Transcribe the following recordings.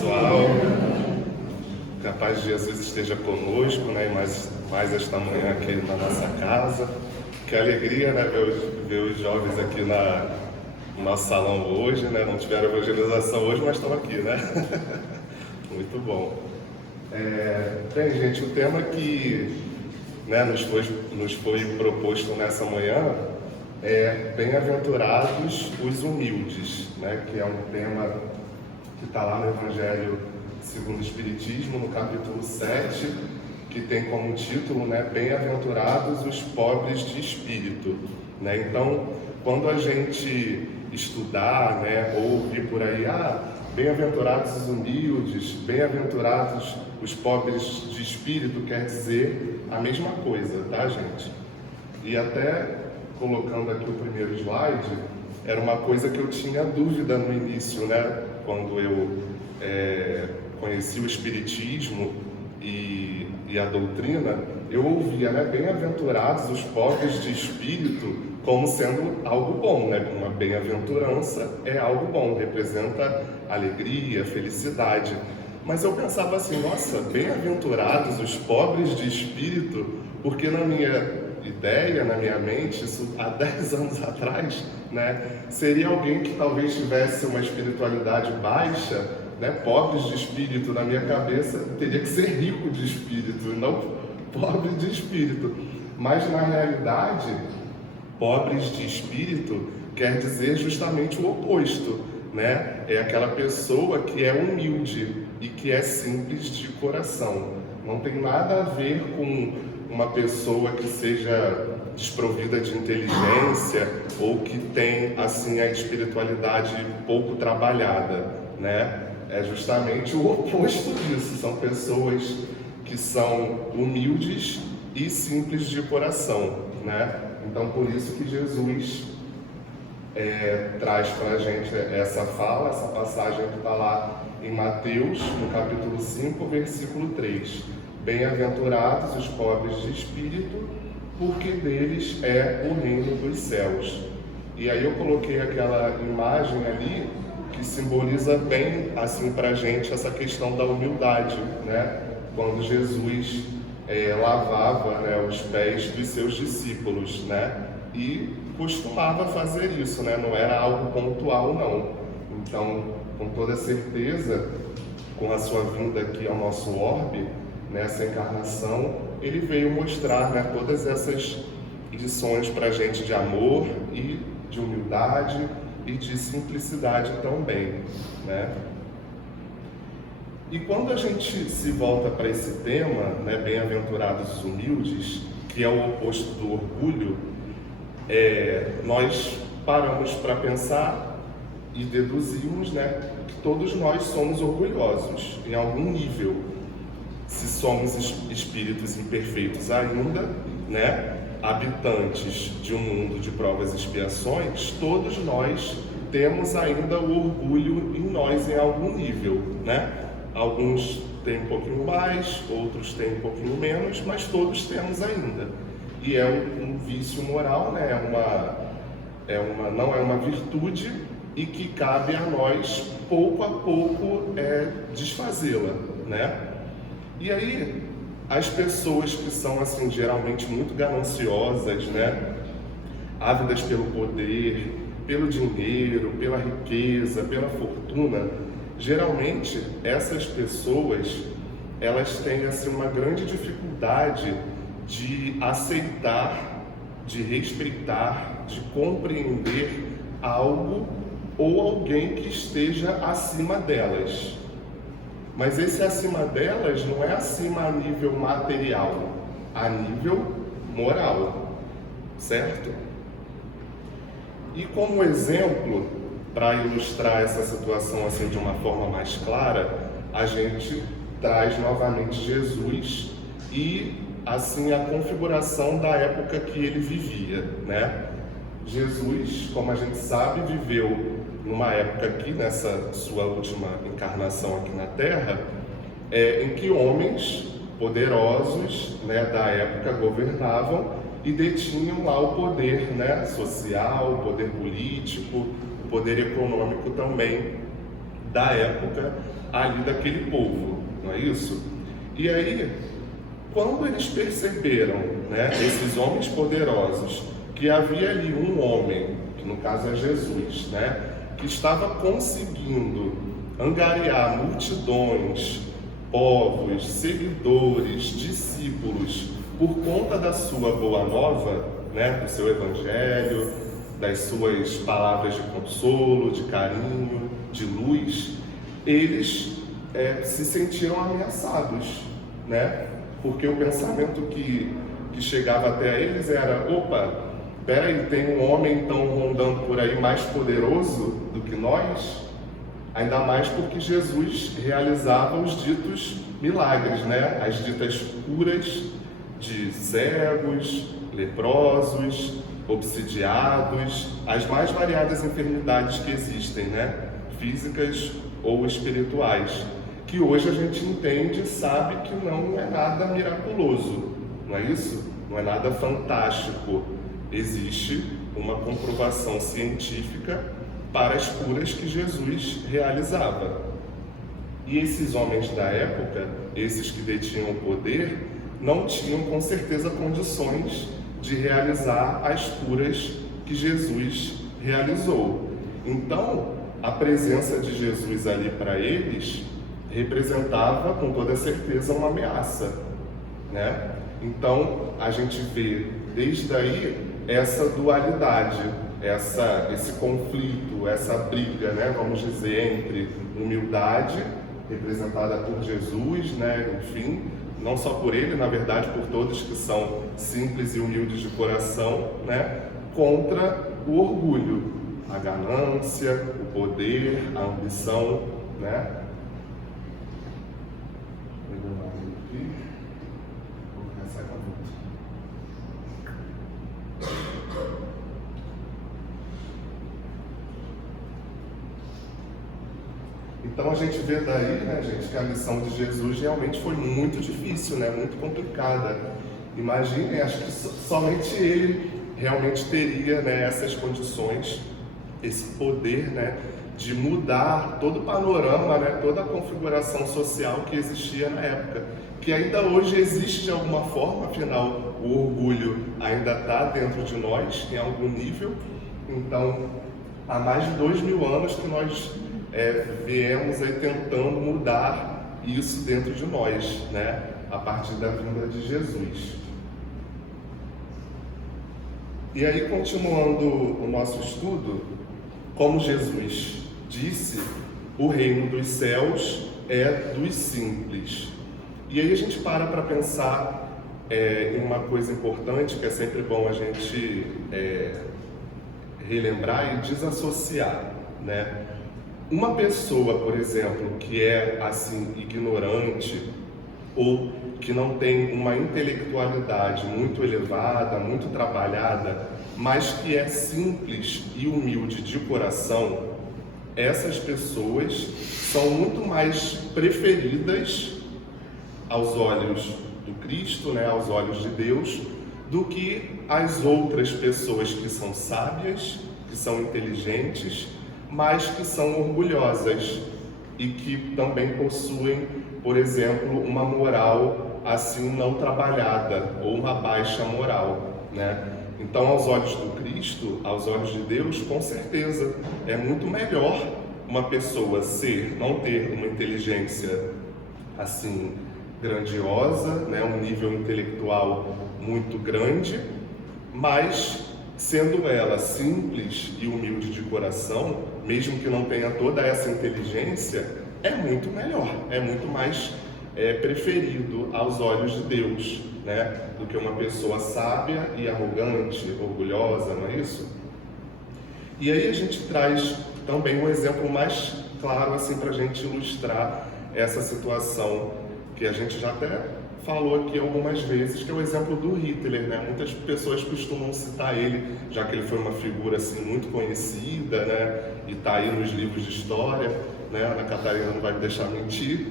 pessoal. Que a paz de Jesus esteja conosco, né? E mais esta manhã aqui na nossa casa. Que alegria, né? Ver os jovens aqui no nosso salão hoje, né? Não tiveram evangelização hoje, mas estão aqui, né? Muito bom. Bem, gente, o tema que, né, nos foi proposto nessa manhã é Bem-aventurados os humildes, né? Que é um tema que está lá no Evangelho segundo o Espiritismo, no capítulo 7, que tem como título, né, Bem-aventurados os pobres de espírito, né? Então, quando a gente estudar, né, ou ouvir por aí, bem-aventurados os humildes, bem-aventurados os pobres de espírito, quer dizer a mesma coisa, tá, gente? E até colocando aqui o primeiro slide, era uma coisa que eu tinha dúvida no início, né? Quando eu conheci o Espiritismo e a doutrina, eu ouvia, né? Bem-aventurados os pobres de espírito, como sendo algo bom, né? Uma bem-aventurança é algo bom, representa alegria, felicidade. Mas eu pensava assim, nossa, bem-aventurados os pobres de espírito, porque na minha ideia, na minha mente, isso há 10 anos atrás, né, seria alguém que talvez tivesse uma espiritualidade baixa, né, pobres de espírito, na minha cabeça, teria que ser rico de espírito, não pobre de espírito. Mas na realidade, pobres de espírito quer dizer justamente o oposto, né? É aquela pessoa que é humilde e que é simples de coração. Não tem nada a ver com uma pessoa que seja desprovida de inteligência ou que tem, assim, a espiritualidade pouco trabalhada, né? É justamente o oposto disso. São pessoas que são humildes e simples de coração, né? Então, por isso que Jesus traz para a gente essa fala, essa passagem que está lá em Mateus, no capítulo 5, versículo 3. Bem-aventurados os pobres de espírito, porque deles é o reino dos céus. E aí eu coloquei aquela imagem ali que simboliza bem, assim, para a gente essa questão da humildade, né? Quando Jesus lavava, né, os pés dos seus discípulos, né? E costumava fazer isso, né? Não era algo pontual, não. Então, com toda certeza, com a sua vinda aqui ao nosso orbe, nessa encarnação, ele veio mostrar, né, todas essas lições para a gente de amor e de humildade e de simplicidade também, né? E quando a gente se volta para esse tema, né, bem-aventurados os humildes, que é o oposto do orgulho, nós paramos para pensar e deduzimos, né, que todos nós somos orgulhosos em algum nível. Se somos espíritos imperfeitos ainda, né, habitantes de um mundo de provas e expiações, todos nós temos ainda o orgulho em nós em algum nível, né? Alguns têm um pouquinho mais, outros têm um pouquinho menos, mas todos temos ainda. E é um vício moral, né? Não é uma virtude e que cabe a nós, pouco a pouco, desfazê-la, né? E aí, as pessoas que são, assim, geralmente muito gananciosas, né? Ávidas pelo poder, pelo dinheiro, pela riqueza, pela fortuna, geralmente essas pessoas, elas têm, assim, uma grande dificuldade de aceitar, de respeitar, de compreender algo ou alguém que esteja acima delas. Mas esse acima delas não é acima a nível material, a nível moral, certo? E como exemplo, para ilustrar essa situação assim de uma forma mais clara, a gente traz novamente Jesus e assim a configuração da época que ele vivia, né? Jesus, como a gente sabe, viveu numa época aqui, nessa sua última encarnação aqui na Terra, em que homens poderosos, né, da época governavam e detinham lá o poder, né, social, o poder político, o poder econômico também da época ali daquele povo, não é isso? E aí, quando eles perceberam, né, esses homens poderosos, que havia ali um homem, que no caso é Jesus, né, que estava conseguindo angariar multidões, povos, seguidores, discípulos, por conta da sua boa nova, né, do seu evangelho, das suas palavras de consolo, de carinho, de luz, eles se sentiram ameaçados, né? Porque o pensamento que chegava até eles era: opa, peraí, tem um homem então rondando por aí mais poderoso do que nós? Ainda mais porque Jesus realizava os ditos milagres, né? As ditas curas de cegos, leprosos, obsidiados, as mais variadas enfermidades que existem, né? Físicas ou espirituais, que hoje a gente entende e sabe que não é nada miraculoso, não é isso? Não é nada fantástico. Existe uma comprovação científica para as curas que Jesus realizava. E esses homens da época, esses que detinham o poder, não tinham com certeza condições de realizar as curas que Jesus realizou. Então, a presença de Jesus ali para eles representava com toda certeza uma ameaça, né? Então, a gente vê desde aí essa dualidade, esse conflito, essa briga, né, vamos dizer, entre humildade, representada por Jesus, né, enfim, não só por ele, na verdade, por todos que são simples e humildes de coração, né, contra o orgulho, a ganância, o poder, a ambição, né? Então a gente vê daí, né, gente, que a missão de Jesus realmente foi muito difícil, né, muito complicada. Imaginem, acho que somente ele realmente teria, né, essas condições, esse poder, né, de mudar todo o panorama, né, toda a configuração social que existia na época, que ainda hoje existe de alguma forma. Afinal, o orgulho ainda está dentro de nós em algum nível. Então, há mais de 2000 anos que nós viemos aí tentando mudar isso dentro de nós, né, a partir da vinda de Jesus. E aí, continuando o nosso estudo, como Jesus disse, o reino dos céus é dos simples. E aí a gente para pensar em uma coisa importante, que é sempre bom a gente relembrar e desassociar, né? Uma pessoa, por exemplo, que é assim ignorante ou que não tem uma intelectualidade muito elevada, muito trabalhada, mas que é simples e humilde de coração, essas pessoas são muito mais preferidas aos olhos do Cristo, né, aos olhos de Deus, do que as outras pessoas que são sábias, que são inteligentes, mas que são orgulhosas e que também possuem, por exemplo, uma moral assim não trabalhada ou uma baixa moral, né? Então, aos olhos do Cristo, aos olhos de Deus, com certeza é muito melhor uma pessoa não ter uma inteligência assim grandiosa, né, um nível intelectual muito grande, mas sendo ela simples e humilde de coração, mesmo que não tenha toda essa inteligência, é muito melhor, é muito mais preferido aos olhos de Deus, né, do que uma pessoa sábia e arrogante, orgulhosa, não é isso? E aí a gente traz também um exemplo mais claro assim para a gente ilustrar essa situação que a gente já até falou aqui algumas vezes, que é o exemplo do Hitler, né? Muitas pessoas costumam citar ele, já que ele foi uma figura assim muito conhecida, né? E está aí nos livros de história, né? A Ana Catarina não vai me deixar mentir.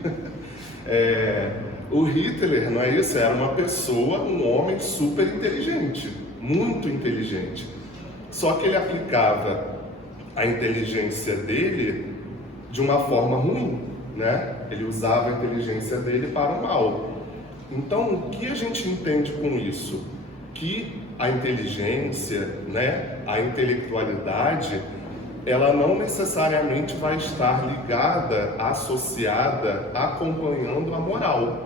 O Hitler, não é isso? Era uma pessoa, um homem super inteligente, muito inteligente. Só que ele aplicava a inteligência dele de uma forma ruim, né? Ele usava a inteligência dele para o mal. Então, o que a gente entende com isso? Que a inteligência, né, a intelectualidade, ela não necessariamente vai estar ligada, associada, acompanhando a moral.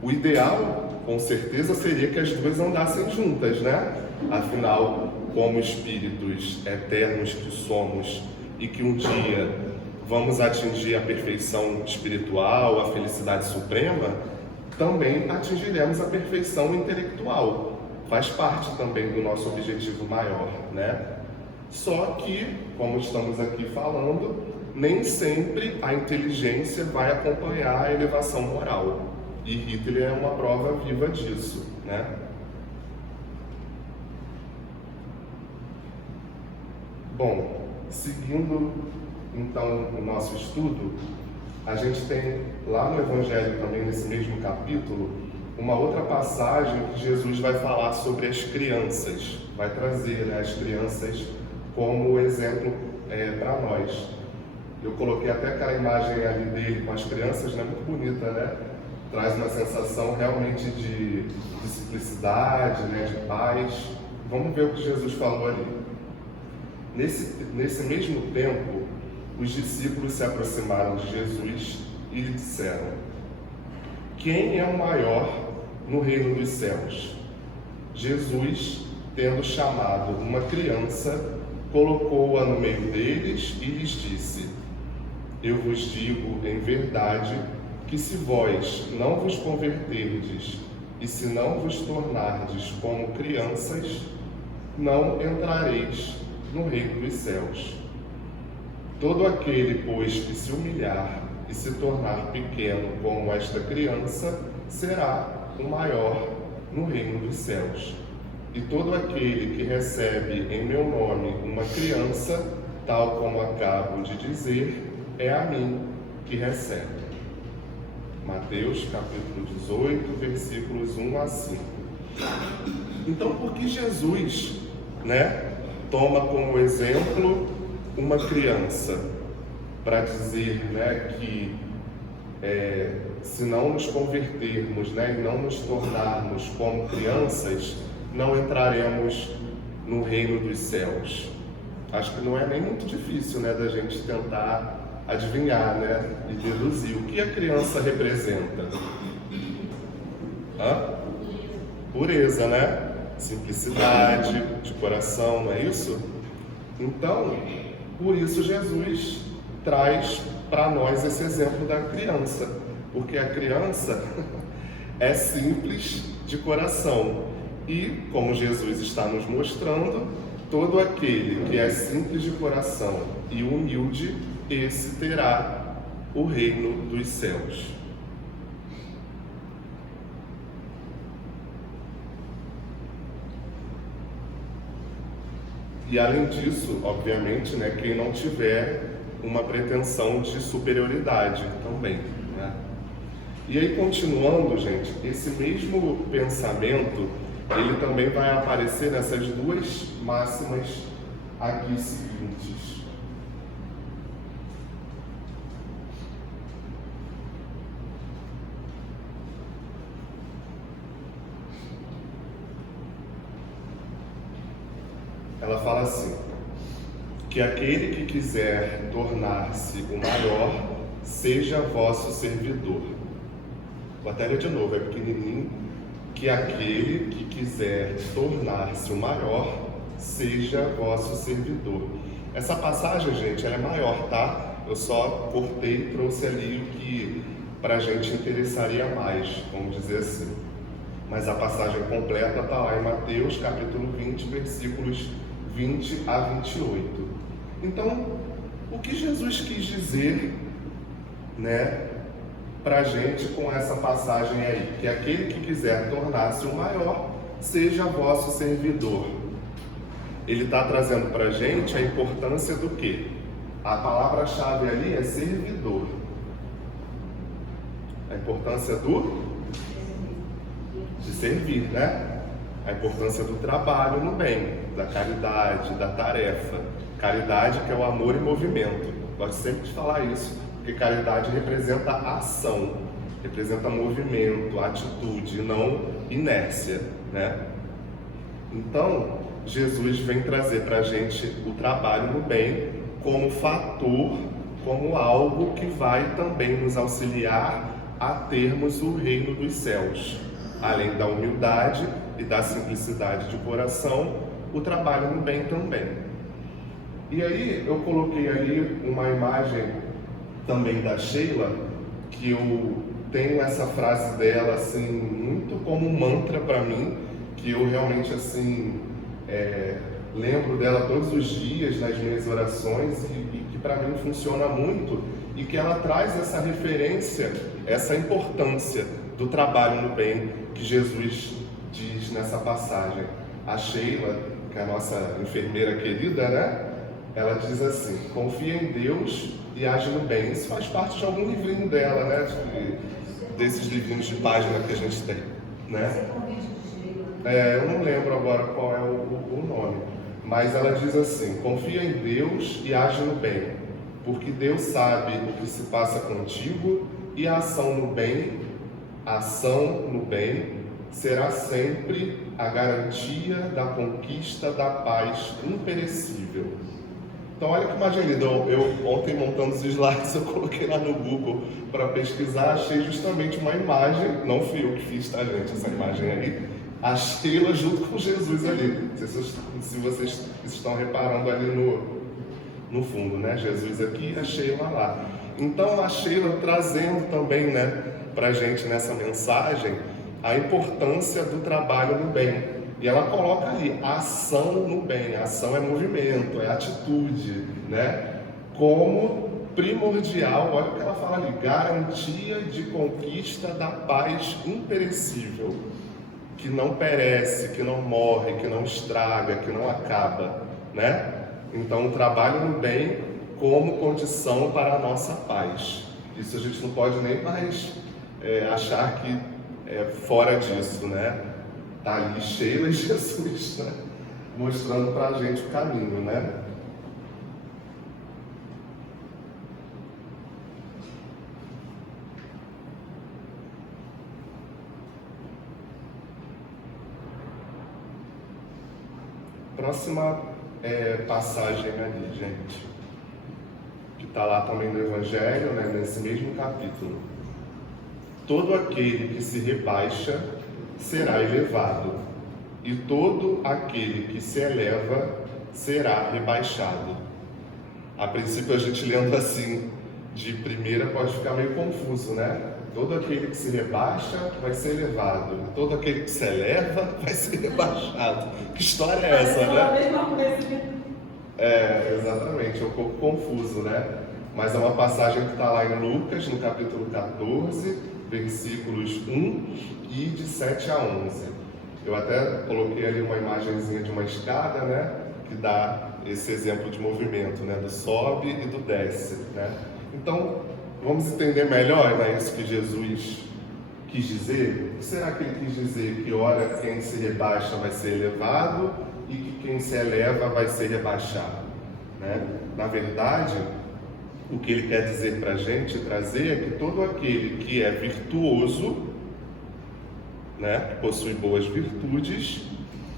O ideal, com certeza, seria que as duas andassem juntas, né? Afinal, como espíritos eternos que somos e que um dia vamos atingir a perfeição espiritual, a felicidade suprema, também atingiremos a perfeição intelectual. Faz parte também do nosso objetivo maior, né? Só que, como estamos aqui falando, nem sempre a inteligência vai acompanhar a elevação moral. E Hitler é uma prova viva disso, né? Bom, seguindo então o nosso estudo, a gente tem lá no Evangelho também, nesse mesmo capítulo, uma outra passagem que Jesus vai falar sobre as crianças, vai trazer, né, as crianças como exemplo para nós. Eu coloquei até aquela imagem ali dele com as crianças, né, muito bonita, né? Traz uma sensação realmente de simplicidade, né, de paz. Vamos ver o que Jesus falou ali. Nesse mesmo tempo, os discípulos se aproximaram de Jesus e lhe disseram: quem é o maior no reino dos céus? Jesus, tendo chamado uma criança, colocou-a no meio deles e lhes disse: eu vos digo em verdade que se vós não vos converterdes e se não vos tornardes como crianças, não entrareis no reino dos céus. Todo aquele, pois, que se humilhar e se tornar pequeno como esta criança, será o maior no reino dos céus. E todo aquele que recebe em meu nome uma criança, tal como acabo de dizer, é a mim que recebe. Mateus capítulo 18, versículos 1 a 5. Então, por que Jesus, né, toma como exemplo uma criança para dizer, né, que se não nos convertermos, né, e não nos tornarmos como crianças, não entraremos no reino dos céus? Acho que não é nem muito difícil, né, da gente tentar adivinhar, né, e deduzir o que a criança representa. Pureza, né? Simplicidade de coração, não é isso? Então, por isso Jesus traz para nós esse exemplo da criança, porque a criança é simples de coração e, como Jesus está nos mostrando, todo aquele que é simples de coração e humilde, esse terá o reino dos céus. E além disso, obviamente, né, quem não tiver uma pretensão de superioridade também, né? E aí, continuando, gente, esse mesmo pensamento, ele também vai aparecer nessas duas máximas aqui seguintes. Ela fala assim: que aquele que quiser tornar-se o maior, seja vosso servidor. Vou até ler de novo, é pequenininho. Que aquele que quiser tornar-se o maior, seja vosso servidor. Essa passagem, gente, ela é maior, tá? Eu só cortei e trouxe ali o que pra gente interessaria mais, vamos dizer assim. Mas a passagem completa está lá em Mateus, capítulo 20, versículos 20 a 28. Então, o que Jesus quis dizer, né, para a gente com essa passagem aí? Que aquele que quiser tornar-se o maior, seja vosso servidor. Ele está trazendo para a gente a importância do quê? A palavra-chave ali é servidor. A importância de servir, né? A importância do trabalho no bem, da caridade, da tarefa. Caridade, que é o amor em movimento. Gosto sempre de falar isso, porque caridade representa ação, representa movimento, atitude, não inércia, né? Então, Jesus vem trazer para a gente o trabalho no bem como fator, como algo que vai também nos auxiliar a termos o reino dos céus. Além da humildade e da simplicidade de coração, o trabalho no bem também. E aí eu coloquei ali uma imagem também da Sheila, que eu tenho essa frase dela assim muito como um mantra para mim, que eu realmente assim lembro dela todos os dias nas minhas orações e que para mim funciona muito, e que ela traz essa referência, essa importância do trabalho no bem que Jesus diz nessa passagem. A Sheila, que é a nossa enfermeira querida, né? Ela diz assim: confia em Deus e age no bem. Isso faz parte de algum livrinho dela, né? Desses livrinhos de página que a gente tem, né? Eu não lembro agora qual é o nome, mas ela diz assim: confia em Deus e age no bem, porque Deus sabe o que se passa contigo, e a ação no bem será sempre a garantia da conquista da paz imperecível. Então olha que imagem linda. Eu ontem, montando os slides, eu coloquei lá no Google para pesquisar, achei justamente uma imagem, não fui eu que fiz, tá, gente, essa imagem aí, a Sheila junto com Jesus ali. Não sei se vocês estão reparando ali no fundo, né? Jesus aqui e a Sheila lá. Então a Sheila trazendo também, né, para a gente nessa mensagem a importância do trabalho no bem. E ela coloca ali, ação no bem. A ação é movimento, é atitude, né? Como primordial, olha o que ela fala ali, garantia de conquista da paz imperecível, que não perece, que não morre, que não estraga, que não acaba, né? Então, o trabalho no bem como condição para a nossa paz. Isso a gente não pode nem mais achar que é fora disso, né? Tá ali Sheila e Jesus, né? Mostrando para a gente o caminho, né? Próxima passagem ali, gente, que está lá também no Evangelho, né, nesse mesmo capítulo. Todo aquele que se rebaixa será elevado, e todo aquele que se eleva será rebaixado. A princípio, a gente lendo assim de primeira pode ficar meio confuso, né? Todo aquele que se rebaixa vai ser elevado, e todo aquele que se eleva vai ser rebaixado. Que história é essa, né? A mesma coisa. Exatamente, é um pouco confuso, né? Mas é uma passagem que está lá em Lucas, no capítulo 14, versículos 1 e de 7 a 11. Eu até coloquei ali uma imagenzinha de uma escada, né? Que dá esse exemplo de movimento, né? Do sobe e do desce, né? Então, vamos entender melhor, né, isso que Jesus quis dizer? O que será que ele quis dizer? Que ora, quem se rebaixa vai ser elevado e que quem se eleva vai ser rebaixado, né? Na verdade, o que ele quer dizer para a gente, trazer, é que todo aquele que é virtuoso, né, que possui boas virtudes,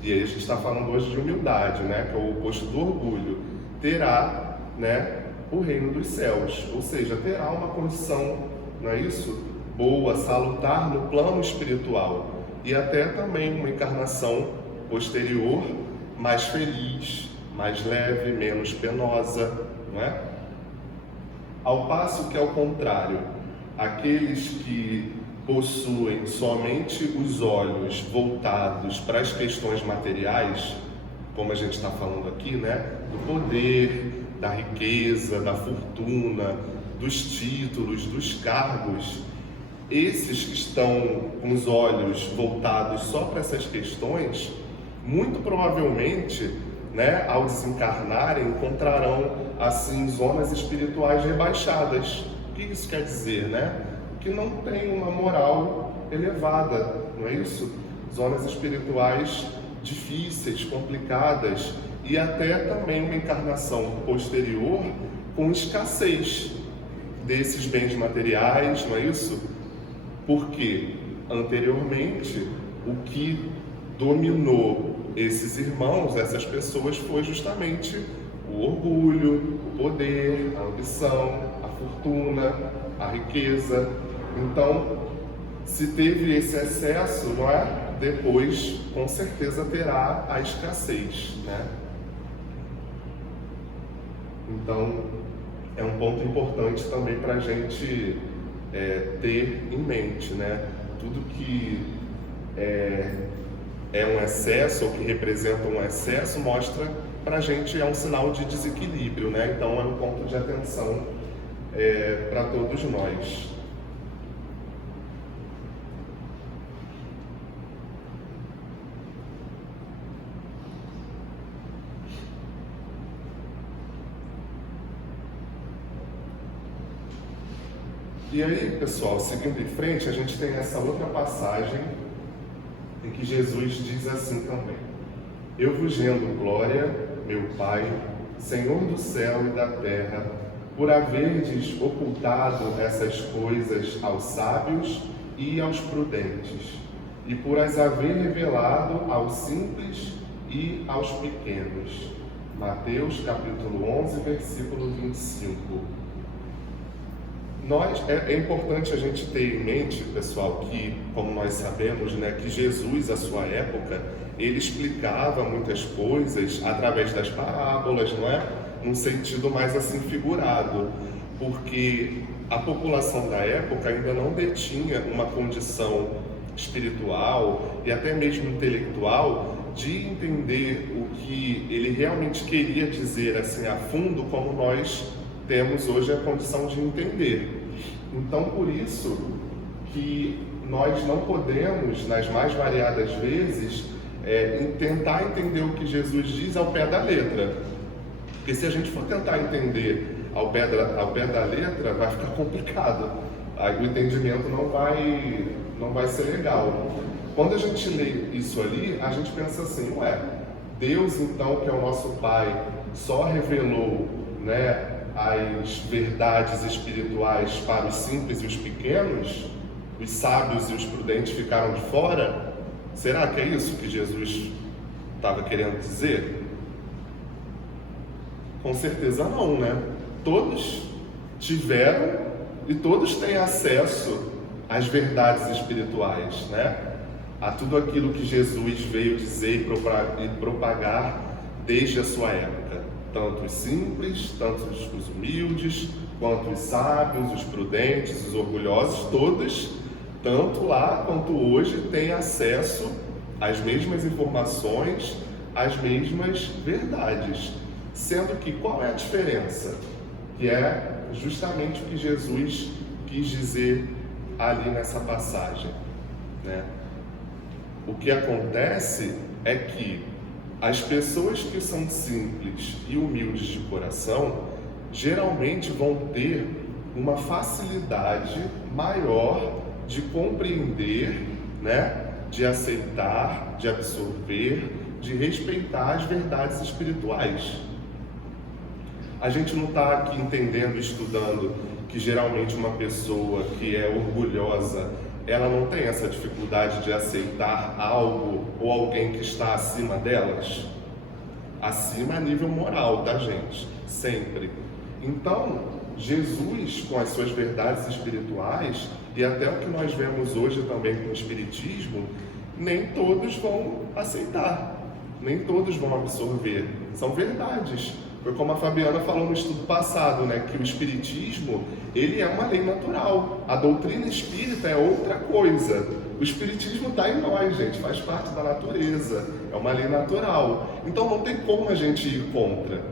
e aí a gente está falando hoje de humildade, né, que é o oposto do orgulho, terá, né, o reino dos céus, ou seja, terá uma condição, não é isso? Boa, salutar no plano espiritual, e até também uma encarnação posterior, mais feliz, mais leve, menos penosa, não é? Ao passo que, ao contrário, aqueles que possuem somente os olhos voltados para as questões materiais, como a gente está falando aqui, né? Do poder, da riqueza, da fortuna, dos títulos, dos cargos, esses que estão com os olhos voltados só para essas questões, muito provavelmente, né, ao desencarnarem, encontrarão assim zonas espirituais rebaixadas. O que isso quer dizer, né? Que não tem uma moral elevada, não é isso? Zonas espirituais difíceis, complicadas, e até também uma encarnação posterior com escassez desses bens materiais, não é isso? Porque anteriormente o que dominou esses irmãos, essas pessoas, foi justamente o orgulho, o poder, a ambição, a fortuna, a riqueza. Então, se teve esse excesso, não é? Depois, com certeza, terá a escassez, né? Então, é um ponto importante também para a gente ter em mente, né? Tudo que é um excesso ou que representa um excesso mostra para a gente um sinal de desequilíbrio, né? Então, é um ponto de atenção para todos nós. E aí, pessoal, seguindo em frente, a gente tem essa outra passagem em que Jesus diz assim também: Eu vos rendo glória, meu Pai, Senhor do céu e da terra, por haverdes ocultado essas coisas aos sábios e aos prudentes, e por as haver revelado aos simples e aos pequenos. Mateus capítulo 11, versículo 25. É importante a gente ter em mente, pessoal, que, como nós sabemos, né, que Jesus, à sua época, ele explicava muitas coisas através das parábolas, não é? Num sentido mais assim figurado, porque a população da época ainda não detinha uma condição espiritual e até mesmo intelectual de entender o que ele realmente queria dizer assim a fundo, como nós temos hoje a condição de entender. Então, por isso que nós não podemos, nas mais variadas vezes, tentar entender o que Jesus diz ao pé da letra. Porque se a gente for tentar entender ao pé da letra, vai ficar complicado. Aí o entendimento não vai ser legal. Quando a gente lê isso ali, a gente pensa assim, Deus então, que é o nosso Pai, só revelou, né, as verdades espirituais para os simples e os pequenos, os sábios e os prudentes ficaram de fora? Será que é isso que Jesus estava querendo dizer? Com certeza não, né? Todos tiveram e todos têm acesso às verdades espirituais, né? A tudo aquilo que Jesus veio dizer e propagar desde a sua época. Tanto os simples, tanto os humildes, quanto os sábios, os prudentes, os orgulhosos, todos, tanto lá quanto hoje, têm acesso às mesmas informações, às mesmas verdades. Sendo que qual é a diferença? Que é justamente o que Jesus quis dizer ali nessa passagem, né? O que acontece é que as pessoas que são simples e humildes de coração geralmente vão ter uma facilidade maior de compreender, né, de aceitar, de absorver, de respeitar as verdades espirituais. A gente não está aqui entendendo, estudando, que geralmente uma pessoa que é orgulhosa, ela não tem essa dificuldade de aceitar algo ou alguém que está acima delas? Acima a nível moral, tá, gente? Sempre. Então, Jesus, com as suas verdades espirituais, e até o que nós vemos hoje também com o Espiritismo, nem todos vão aceitar, nem todos vão absorver. São verdades. Foi como a Fabiana falou no estudo passado, né, que o Espiritismo, ele é uma lei natural. A doutrina espírita é outra coisa. O Espiritismo está em nós, gente, faz parte da natureza, é uma lei natural. Então não tem como a gente ir contra.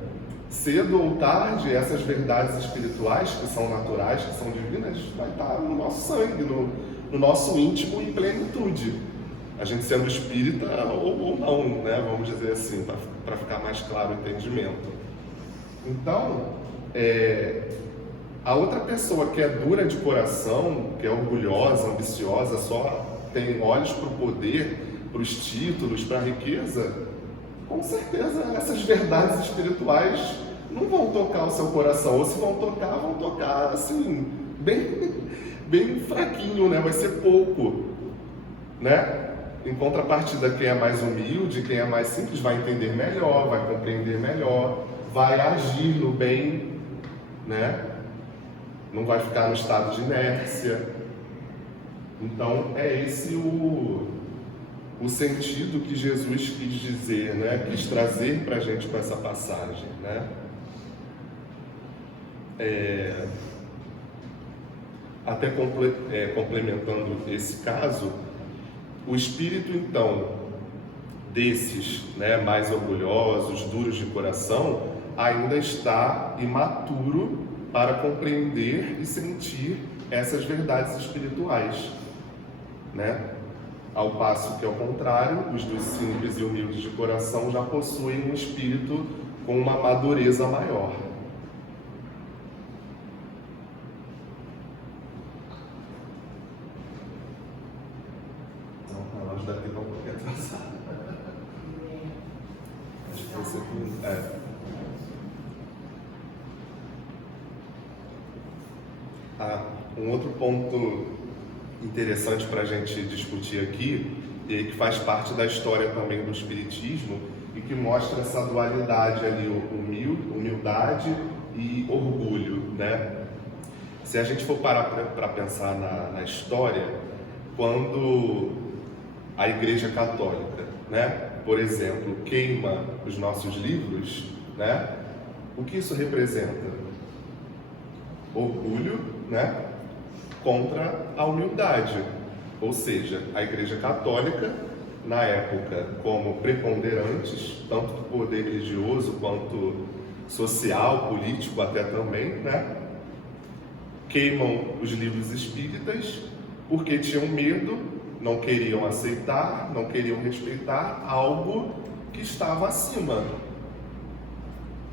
Cedo ou tarde, essas verdades espirituais, que são naturais, que são divinas, vai estar no nosso sangue, no nosso íntimo em plenitude. A gente sendo espírita ou não, né, vamos dizer assim, para ficar mais claro o entendimento. Então, a outra pessoa que é dura de coração, que é orgulhosa, ambiciosa, só tem olhos para o poder, para os títulos, para a riqueza, com certeza essas verdades espirituais não vão tocar o seu coração, ou se vão tocar assim, bem, bem fraquinho, né? Vai ser pouco, né? Em contrapartida, quem é mais humilde, quem é mais simples, vai entender melhor, vai compreender melhor, vai agir no bem, né? Não vai ficar no estado de inércia. Então, é esse o sentido que Jesus quis dizer, né? Quis trazer para a gente com essa passagem, né? Até complementando esse caso, o espírito, então, desses, né, mais orgulhosos, duros de coração, ainda está imaturo para compreender e sentir essas verdades espirituais, né? Ao passo que, ao contrário, os dos simples e humildes de coração já possuem um espírito com uma madureza maior. Então, a loja deve ter um pouquinho atrasada. Acho que você um outro ponto interessante para a gente discutir aqui, e que faz parte da história também do Espiritismo, e que mostra essa dualidade ali, humildade e orgulho, né? Se a gente for parar para pensar na história, quando a Igreja Católica, né, por exemplo, queima os nossos livros, né, o que isso representa? Orgulho, né, contra a humildade. Ou seja, a Igreja Católica, na época, como preponderantes, tanto do poder religioso quanto social, político até também, né, queimam os livros espíritas porque tinham medo, não queriam aceitar, não queriam respeitar algo que estava acima.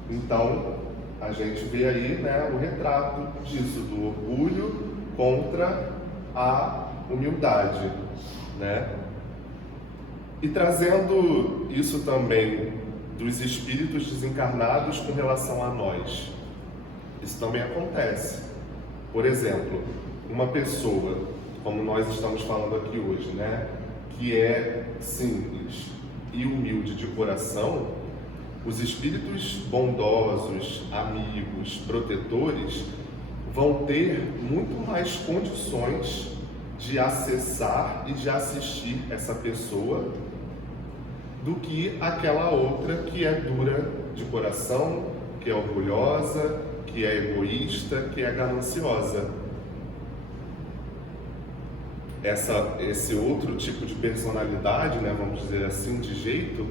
Então, a gente vê aí, né, o retrato disso, do orgulho contra a humildade, né? E trazendo isso também dos espíritos desencarnados com relação a nós. Isso também acontece. Por exemplo, uma pessoa, como nós estamos falando aqui hoje, né, que é simples e humilde de coração, os espíritos bondosos, amigos, protetores, vão ter muito mais condições de acessar e de assistir essa pessoa do que aquela outra que é dura de coração, que é orgulhosa, que é egoísta, que é gananciosa. Esse outro tipo de personalidade, né, vamos dizer assim, de jeito,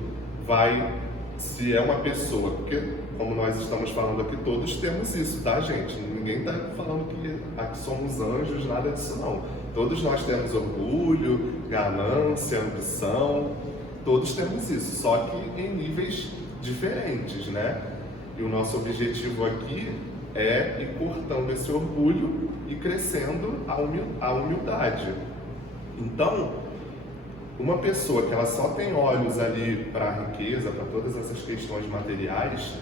se é uma pessoa, porque como nós estamos falando aqui, todos temos isso, tá, gente? Ninguém está falando que aqui somos anjos, nada disso não. Todos nós temos orgulho, ganância, ambição, todos temos isso, só que em níveis diferentes, né? E o nosso objetivo aqui é ir cortando esse orgulho e crescendo a humildade. Então, uma pessoa que ela só tem olhos ali para a riqueza, para todas essas questões materiais,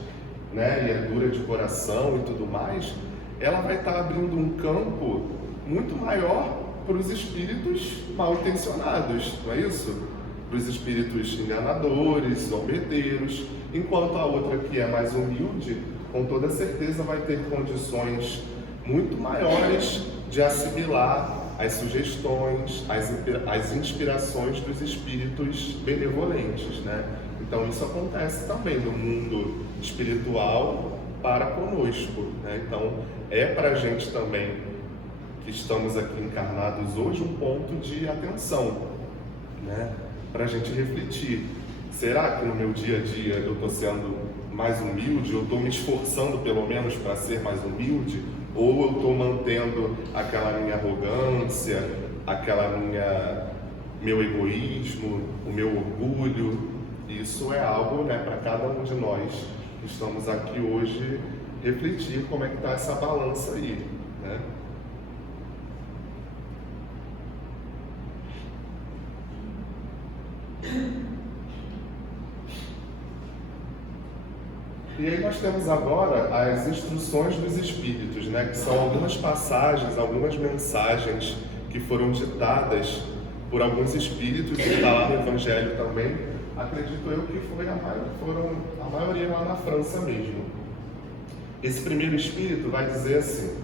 né, e é dura de coração e tudo mais, ela vai estar abrindo um campo muito maior para os espíritos mal intencionados, não é isso? Para os espíritos enganadores, zombeteiros, enquanto a outra que é mais humilde, com toda certeza vai ter condições muito maiores de assimilar as sugestões, as inspirações dos espíritos benevolentes, né? Então isso acontece também no mundo espiritual para conosco, né? Então é para a gente também que estamos aqui encarnados hoje um ponto de atenção, né? Para a gente refletir. Será que no meu dia a dia eu estou sendo mais humilde? Eu estou me esforçando pelo menos para ser mais humilde? Ou eu estou mantendo aquela minha arrogância, meu egoísmo, o meu orgulho? Isso é algo, né, para cada um de nós que estamos aqui hoje refletir como é que está essa balança aí, né? E aí nós temos agora as instruções dos Espíritos, né? Que são algumas passagens, algumas mensagens que foram ditadas por alguns Espíritos, e está lá no Evangelho também. Acredito eu que foram a maioria lá na França mesmo. Esse primeiro Espírito vai dizer assim: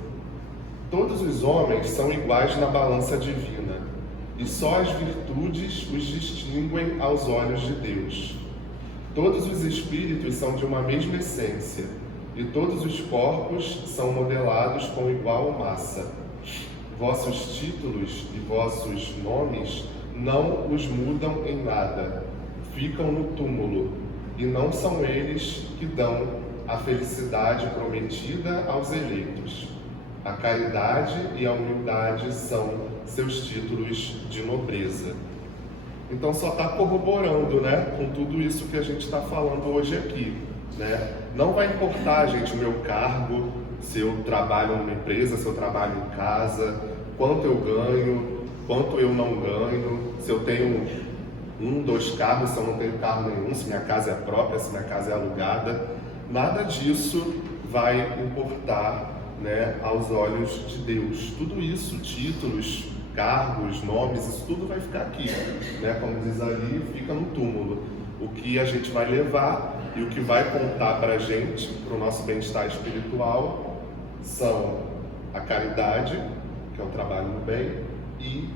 todos os homens são iguais na balança divina, e só as virtudes os distinguem aos olhos de Deus. Todos os espíritos são de uma mesma essência, e todos os corpos são modelados com igual massa. Vossos títulos e vossos nomes não os mudam em nada, ficam no túmulo, e não são eles que dão a felicidade prometida aos eleitos. A caridade e a humildade são seus títulos de nobreza. Então só está corroborando, né, com tudo isso que a gente está falando hoje aqui, né? Não vai importar, gente, o meu cargo, se eu trabalho numa empresa, se eu trabalho em casa, quanto eu ganho, quanto eu não ganho, se eu tenho 1, 2 carros, se eu não tenho carro nenhum, se minha casa é própria, se minha casa é alugada. Nada disso vai importar, né, aos olhos de Deus. Tudo isso, títulos, cargos, nomes, isso tudo vai ficar aqui, né? Como diz ali, fica no túmulo. O que a gente vai levar e o que vai contar para a gente, para o nosso bem-estar espiritual, são a caridade, que é o trabalho no bem, e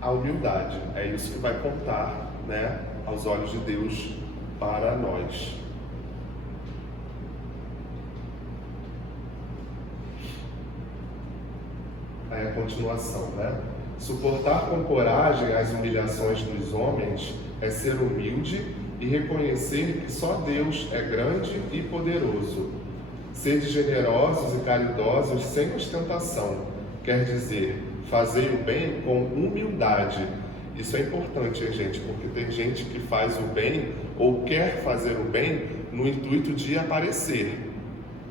a humildade. É isso que vai contar, né, aos olhos de Deus para nós. Aí a continuação, né? Suportar com coragem as humilhações dos homens é ser humilde e reconhecer que só Deus é grande e poderoso. Sede generosos e caridosos sem ostentação, quer dizer, fazer o bem com humildade. Isso é importante, hein, gente, porque tem gente que faz o bem ou quer fazer o bem no intuito de aparecer,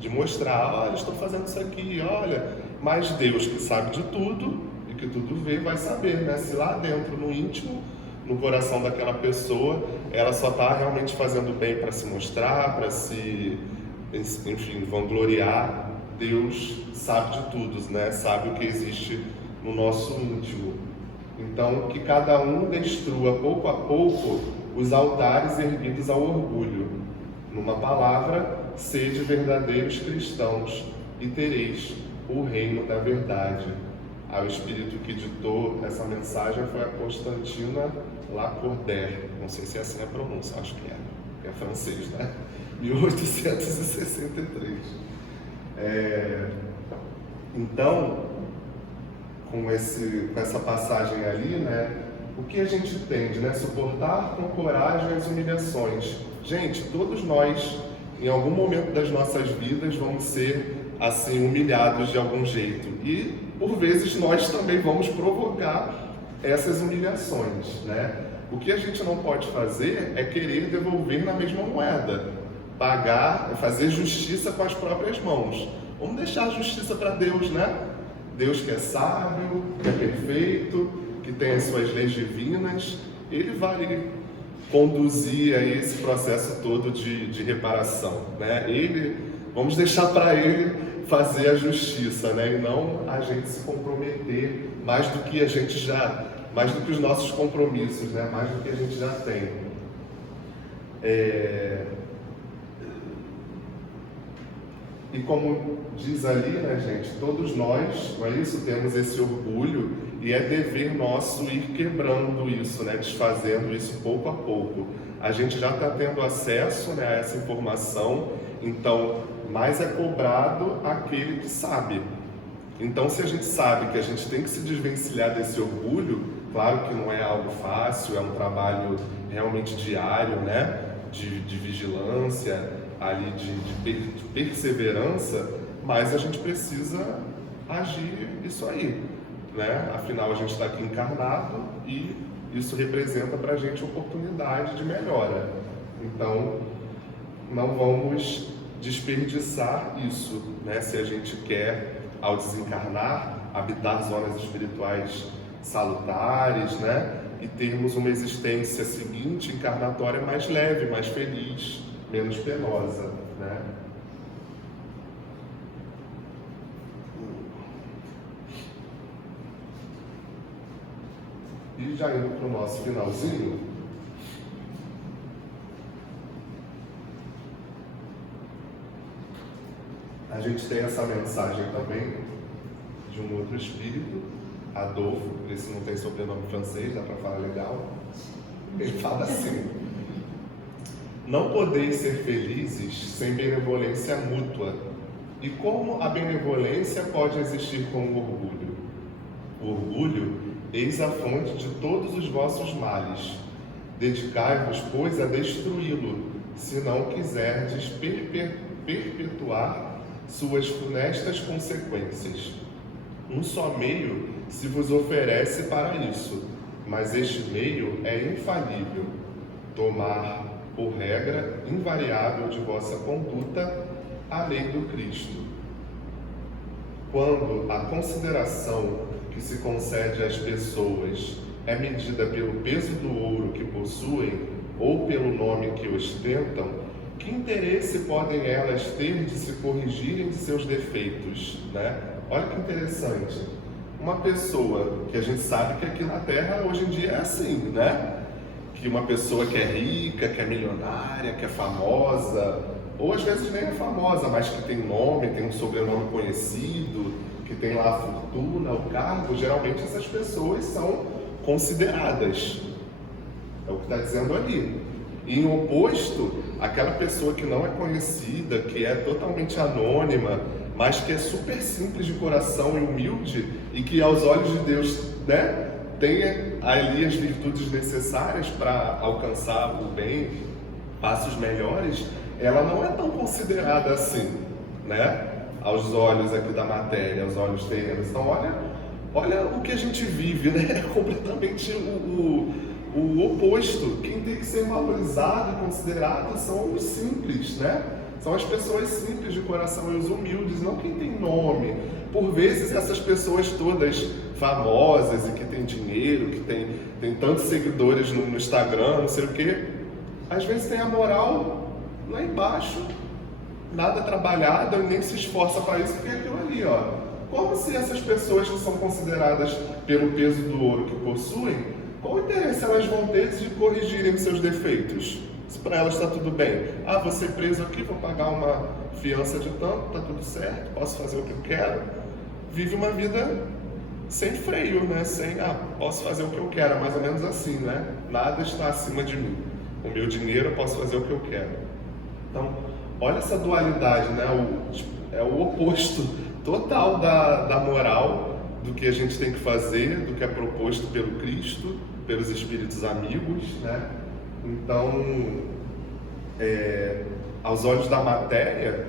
de mostrar, olha, estou fazendo isso aqui, olha. Mas Deus, que sabe de tudo e que tudo vê, vai saber, né? Se lá dentro, no íntimo, no coração daquela pessoa, ela só está realmente fazendo bem para se mostrar, para se, enfim, vangloriar. Deus sabe de tudo, né? Sabe o que existe no nosso íntimo. Então, que cada um destrua pouco a pouco os altares erguidos ao orgulho. Numa palavra, sede verdadeiros cristãos e tereis o reino da verdade. O espírito que ditou essa mensagem foi a Constantina Lacordaire. Não sei se é assim a pronúncia, acho que é francês, né? 1863. Então, com essa passagem ali, né? O que a gente entende, né? Suportar com coragem as humilhações. Gente, todos nós, em algum momento das nossas vidas, vamos ser assim humilhados de algum jeito, e por vezes nós também vamos provocar essas humilhações, né? O que a gente não pode fazer é querer devolver na mesma moeda, pagar, fazer justiça com as próprias mãos. Vamos deixar a justiça para Deus, né? Deus que é sábio, que é perfeito, que tem as suas leis divinas, Ele vai conduzir aí esse processo todo de reparação, né? Vamos deixar para Ele fazer a justiça, né? E não a gente se comprometer mais do que mais do que os nossos compromissos, né? Mais do que a gente já tem. E como diz ali, né, gente, todos nós, não é isso? Temos esse orgulho e é dever nosso ir quebrando isso, né? Desfazendo isso pouco a pouco. A gente já está tendo acesso, né, a essa informação, então mais é cobrado aquele que sabe. Então, se a gente sabe que a gente tem que se desvencilhar desse orgulho, claro que não é algo fácil, é um trabalho realmente diário, né? De vigilância, ali de perseverança, mas a gente precisa agir isso aí, né? Afinal, a gente está aqui encarnado e isso representa para a gente oportunidade de melhora. Então, não vamos desperdiçar isso, né? Se a gente quer, ao desencarnar, habitar zonas espirituais salutares, né? E termos uma existência seguinte, encarnatória, mais leve, mais feliz, menos penosa, né? E já indo para o nosso finalzinho, a gente tem essa mensagem também de um outro espírito, Adolfo, esse não tem sobrenome francês, dá para falar legal. Ele fala assim: não podeis ser felizes sem benevolência mútua. E como a benevolência pode existir com o orgulho? O orgulho, eis a fonte de todos os vossos males. Dedicai-vos, pois, a destruí-lo, se não quiserdes perpetuar suas funestas consequências. Um só meio se vos oferece para isso, mas este meio é infalível: tomar por regra invariável de vossa conduta a lei do Cristo. Quando a consideração que se concede às pessoas é medida pelo peso do ouro que possuem ou pelo nome que ostentam, que interesse podem elas ter de se corrigirem de seus defeitos, né? Olha que interessante. Uma pessoa que a gente sabe que aqui na Terra hoje em dia é assim, né? Que uma pessoa que é rica, que é milionária, que é famosa, ou às vezes nem é famosa, mas que tem nome, tem um sobrenome conhecido, que tem lá a fortuna, o cargo, geralmente essas pessoas são consideradas. É o que está dizendo ali. E em oposto, aquela pessoa que não é conhecida, que é totalmente anônima, mas que é super simples de coração e humilde, e que aos olhos de Deus, né, tem ali as virtudes necessárias para alcançar o bem, passos melhores, ela não é tão considerada assim, né, aos olhos aqui da matéria, aos olhos terrenos. Então olha o que a gente vive, né, é completamente o oposto. Quem tem que ser valorizado e considerado são os simples, né? São as pessoas simples de coração e os humildes, não quem tem nome. Por vezes essas pessoas todas famosas e que têm dinheiro, que tem tantos seguidores no Instagram, não sei o quê, às vezes tem a moral lá embaixo, nada trabalhada, nem se esforça para isso, porque é aquilo ali, ó. Como se essas pessoas que são consideradas pelo peso do ouro que possuem, qual interesse elas vão ter de corrigirem seus defeitos? Se para elas está tudo bem. Ah, vou ser preso aqui, vou pagar uma fiança de tanto, está tudo certo, posso fazer o que eu quero. Vive uma vida sem freio, né? Posso fazer o que eu quero, mais ou menos assim, né? Nada está acima de mim. O meu dinheiro eu posso fazer o que eu quero. Então, olha essa dualidade, né? É o oposto total da moral, do que a gente tem que fazer, do que é proposto pelo Cristo, pelos espíritos amigos, né? Então, aos olhos da matéria,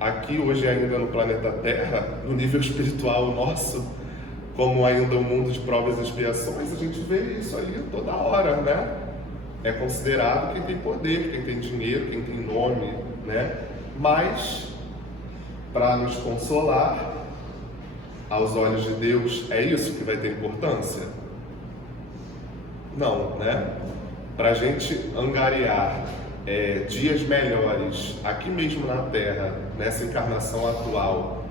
aqui hoje ainda no planeta Terra, no nível espiritual nosso, como ainda um mundo de provas e expiações, a gente vê isso ali toda hora, né? É considerado quem tem poder, quem tem dinheiro, quem tem nome, né? Mas, para nos consolar, aos olhos de Deus, é isso que vai ter importância? Não, né? Para a gente angariar dias melhores aqui mesmo na Terra, nessa encarnação atual,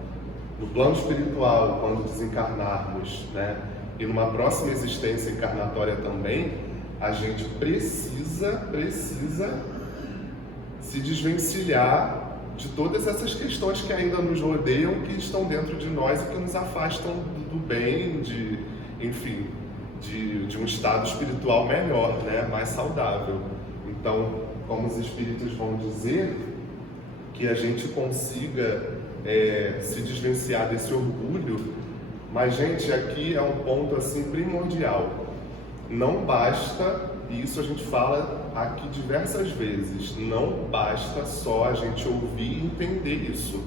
no plano espiritual, quando desencarnarmos, né? E numa próxima existência encarnatória também, a gente precisa se desvencilhar de todas essas questões que ainda nos rodeiam, que estão dentro de nós e que nos afastam do bem, enfim, de um estado espiritual melhor, né? Mais saudável. Então, como os espíritos vão dizer, que a gente consiga se desvencilhar desse orgulho, mas, gente, aqui é um ponto assim primordial. Não basta, e isso a gente fala aqui diversas vezes, não basta só a gente ouvir e entender isso.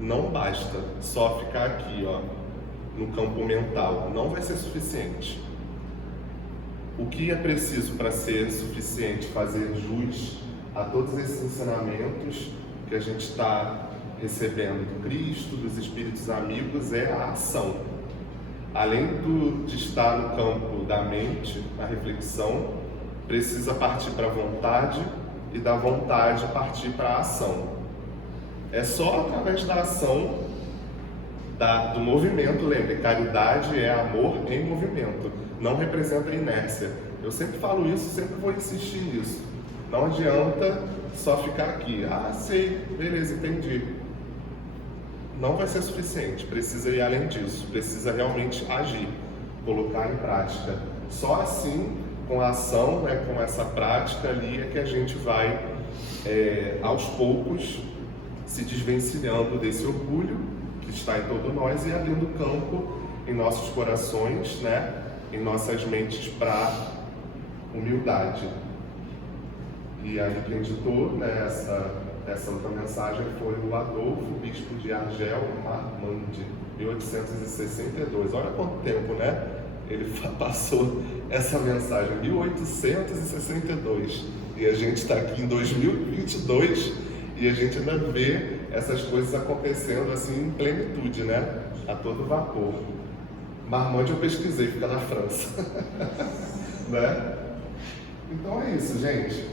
Não basta só ficar aqui, ó, no campo mental. Não vai ser suficiente. O que é preciso para ser suficiente, fazer jus a todos esses ensinamentos que a gente está recebendo do Cristo, dos Espíritos amigos, é a ação. Além de estar no campo da mente, a reflexão, precisa partir para a vontade e da vontade partir para a ação. É só através da ação do movimento. Lembre, caridade é amor em movimento, não representa inércia. Eu sempre falo isso, sempre vou insistir nisso. Não adianta só ficar aqui. Ah, sei, beleza, entendi. Não vai ser suficiente, precisa ir além disso, precisa realmente agir, colocar em prática. Só assim, com a ação, né, com essa prática ali, é que a gente vai, aos poucos, se desvencilhando desse orgulho que está em todo nós e abrindo campo em nossos corações, né, em nossas mentes para humildade. E aí quem editou, né, essa outra mensagem foi o Adolfo, bispo de Argel Marmande, 1862. Olha quanto tempo, né? Ele passou essa mensagem, 1862. E a gente está aqui em 2022 e a gente ainda vê essas coisas acontecendo assim em plenitude, né? A todo vapor. Marmande eu pesquisei, fica na França. Né? Então é isso, gente.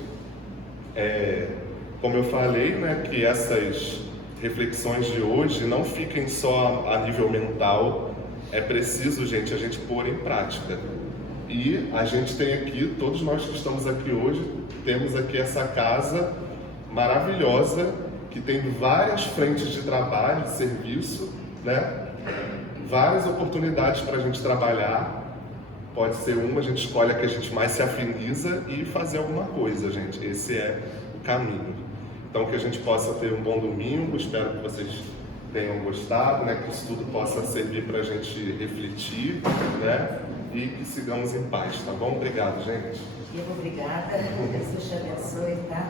Como eu falei, né, que essas reflexões de hoje não fiquem só a nível mental, é preciso, gente, a gente pôr em prática. E a gente tem aqui, todos nós que estamos aqui hoje, temos aqui essa casa maravilhosa, que tem várias frentes de trabalho, de serviço, né? Várias oportunidades para a gente trabalhar. Pode ser uma, a gente escolhe a que a gente mais se afiniza e fazer alguma coisa, gente. Esse é o caminho. Então, que a gente possa ter um bom domingo, espero que vocês tenham gostado, né? Que isso tudo possa servir para a gente refletir, né? E que sigamos em paz, tá bom? Obrigado, gente. Eu obrigada, Jesus te abençoe, tá?